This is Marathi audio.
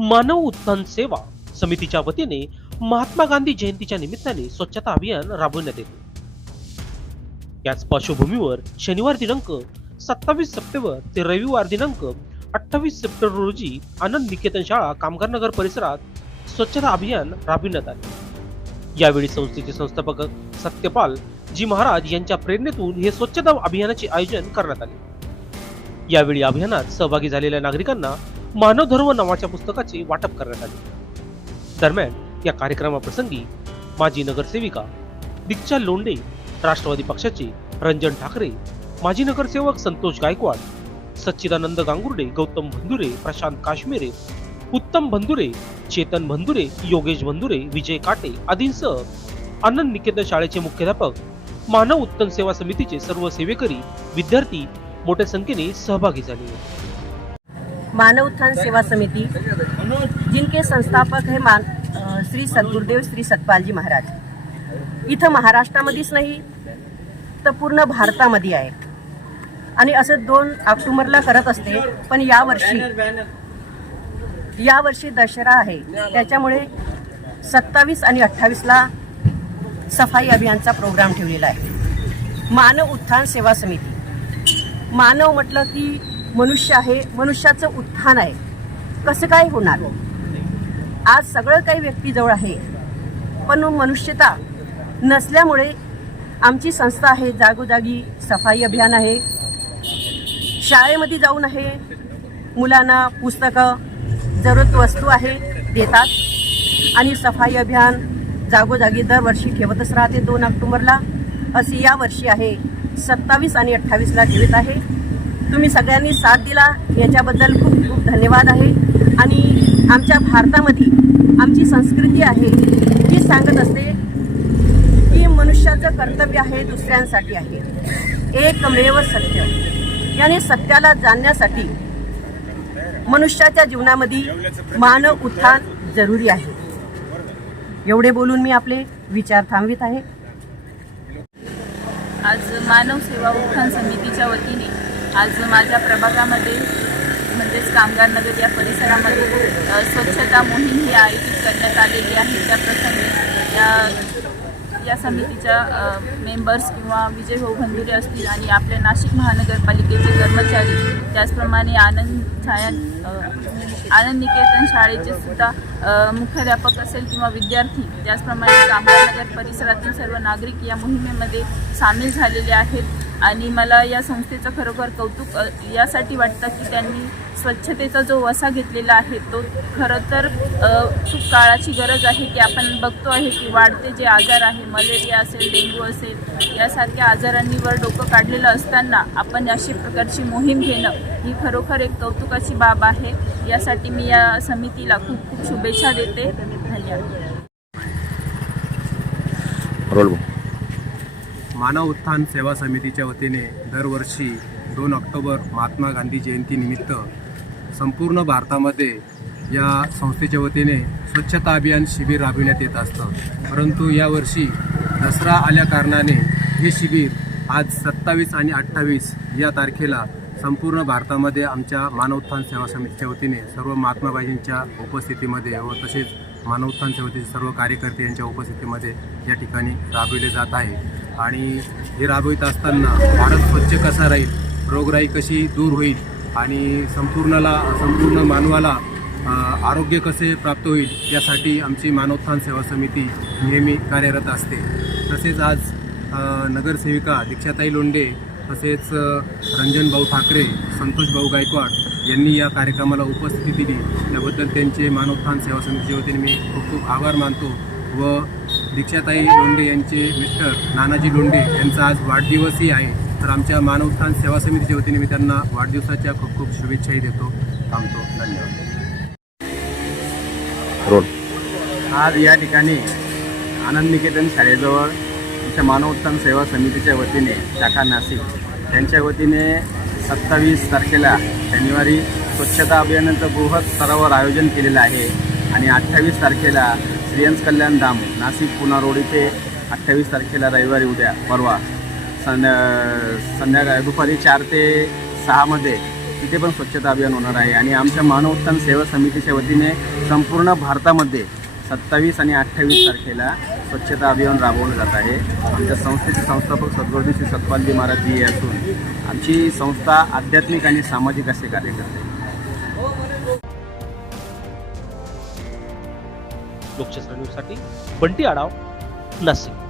मानव उत्थान सेवा समितीच्या वतीने महात्मा गांधी जयंतीच्या निमित्ताने स्वच्छता अभियान राबवण्यात येते. याच पार्श्वभूमीवर शनिवार दिनांक सत्तावीस सप्टेंबर ते रविवार दिनांक अठ्ठावीस सप्टेंबर रोजी आनंद निकेतन शाळा कामगार नगर परिसरात स्वच्छता अभियान राबविण्यात आले. यावेळी संस्थेचे संस्थापक सत्यपाल जी महाराज यांच्या प्रेरणेतून हे स्वच्छता अभियानाचे आयोजन करण्यात आले. यावेळी अभियानात सहभागी झालेल्या नागरिकांना मानव धर्म नावाच्या पुस्तकाचे वाटप करण्यात आले. दरम्यान या कार्यक्रमाप्रसंगी माजी नगरसेविका दीक्षा लोंडे राष्ट्रवादी पक्षाचे रंजन ठाकरे माजी नगरसेवक संतोष गायकवाड सच्चिदानंद गांगुर्डे गौतम भंदुरे प्रशांत काश्मीरे उत्तम भंदुरे चेतन भंदुरे योगेश भंदुरे विजय काटे आदींसह आनंद निकेतन शाळेचे मुख्याध्यापक मानव उत्तम सेवा समितीचे सर्व सेवेकरी विद्यार्थी मोठ्या संख्येने सहभागी झाले मानव उत्थान सेवा समिति जिनके संस्थापक है मान श्री सद्गुरुदेव श्री सतपालजी महाराज। इथं महाराष्ट्रामध्येच नाही तर पूर्ण भारतामध्ये आहे. आणि असं दोन ऑक्टोबरला करत असते पण यावर्षी यावर्षी दशरा आहे. त्याच्यामुळे सत्तावीस आणि अठ्ठावीसला सफाई अभियानचा प्रोग्राम ठेवलेला आहे. मानव उत्थान सेवा समिती. मानव म्हटलं की मनुष्य आहे मनुष्याचं उत्थान आहे. कसं काय होणार? आज सगळं काही व्यक्तीजवळ आहे पण मनुष्यता नसल्यामुळे आमची संस्था आहे जागोजागी सफाई अभियान आहे. शाळेमध्ये जाऊन आहे मुलांना पुस्तकं जरूरत वस्तू आहे देतात. आणि सफाई अभियान जागोजागी दरवर्षी ठेवतच राहते दोन ऑक्टोबरला. असे यावर्षी आहे सत्तावीस आणि अठ्ठावीसला ठेवत आहे. तुम्ही सगळ्यांनी साथ दिला. याच्याबद्दल खूप खूप धन्यवाद आहे. आणि आमच्या भारतामध्ये आमची संस्कृती आहे ती सांगत असते की मनुष्याचं कर्तव्य आहे दुसऱ्यांसाठी आहे. एकमेव सत्य. याने सत्याला जाणण्यासाठी मनुष्याच्या जीवनामध्ये मानव उत्थान जरुरी आहे. एवढे बोलून मी आपले विचार थांबवित आहे. आज मानव सेवा उत्थान समितीच्या वतीने आज माझ्या प्रभागामध्ये म्हणजेच कामगार नगर या परिसरामध्ये स्वच्छता मोहीम ही आयोजित करण्यात आलेली आहे. त्या प्रसंगी या या समितीच्या मेंबर्स किंवा विजय भाऊ भंडुरे असतील आणि आपल्या नाशिक महानगरपालिकेचे कर्मचारी त्याचप्रमाणे आनंद छाया आनंद निकेतन शाळेचे सुद्धा मुख्याध्यापक असेल किंवा विद्यार्थी त्याचप्रमाणे कामगार नगर परिसरातील सर्व नागरिक या मोहिमेमध्ये सामील झालेले आहेत. आणि मला या संस्थेचं खरोखर कौतुक यासाठी वाटतं की त्यांनी स्वच्छतेचा जो वसा घेतलेला आहे तो खरं तर खूप काळाची गरज आहे की आपण बघतो आहे की वाढते जे आजार आहे मलेरिया असेल डेंग्यू असेल यासारख्या आजारांनीवर डोकं काढलेलं असताना आपण अशी प्रकारची मोहीम घेणं ही खरोखर एक कौतुकाची बाब आहे. यासाठी मी या समितीला खूप खूप शुभेच्छा देते. धन्यवाद. रोल मानव उत्थान सेवा समितीच्या वतीने दरवर्षी दोन ऑक्टोबर महात्मा गांधी जयंतीनिमित्त संपूर्ण भारतामध्ये या संस्थेच्या वतीने स्वच्छता अभियान शिबिर राबविण्यात येत असतं. परंतु यावर्षी दसरा आल्या कारणाने हे शिबिर आज सत्तावीस आणि अठ्ठावीस या तारखेला संपूर्ण भारतामध्ये आमच्या मानवोत्थान सेवा समितीच्या वतीने सर्व महात्माबाईंच्या उपस्थितीमध्ये व तसेच मानवोत्थान सेवेचे सर्व कार्यकर्ते यांच्या उपस्थितीमध्ये या ठिकाणी राबविले जात आहे. आणि हे राबवित असताना भारत स्वच्छ कसा राहील रोगराई कशी दूर होईल आणि संपूर्णला संपूर्ण मानवाला आरोग्य कसे प्राप्त होईल यासाठी आमची मानवोत्थान सेवा समिती नेहमी कार्यरत असते. तसेच आज नगरसेविका दीक्षाताई लोंडे तसेच रंजन भाऊ ठाकरे संतोष भाऊ गायकवाड यांनी या कार्यक्रमाला उपस्थिती दिली. त्याबद्दल त्यांचे मानवोत्थान सेवा समितीच्या वतीने मी खूप खूप आभार मानतो व दीक्षाताई लोंडे यांचे मिस्टर नानाजी लोंडे यांचा आज वाढदिवसही आहे. तर आमच्या मानवोत्थान सेवा समितीच्या वतीने मी त्यांना वाढदिवसाच्या खूप खूप शुभेच्छाही देतो थांबतो. धन्यवाद. आज या ठिकाणी आनंद निकेतन शाळेजवळ महाराष्ट्र मानवोत्तम सेवा समितीच्या वतीने शाखा नाशिक यांच्या वतीने सत्तावीस तारखेला शनिवारी स्वच्छता अभियानाचं बृहत स्तरावर आयोजन केलेलं आहे आणि अठ्ठावीस तारखेला श्रीयंस कल्याण धाम नाशिक पुणा रोड इथे अठ्ठावीस तारखेला रविवारी उद्या परवा संध्या संध्याकाळी दुपारी चार ते सहामध्ये तिथे पण स्वच्छता अभियान होणार आहे आणि आमच्या मानवोत्तम सेवा समितीच्या वतीने संपूर्ण भारतामध्ये सत्तावीस आणि अठ्ठावीस तारखेला स्वच्छता अभियान राबवलं जात आहे. आमच्या संस्थेचे संस्थापक सद्गुरुजी श्री सतपालजी महाराज जी असून आमची संस्था आध्यात्मिक आणि सामाजिक असे कार्य करते. लोकशास्त्र न्यूजसाठी बंटी आढाव नाशिक.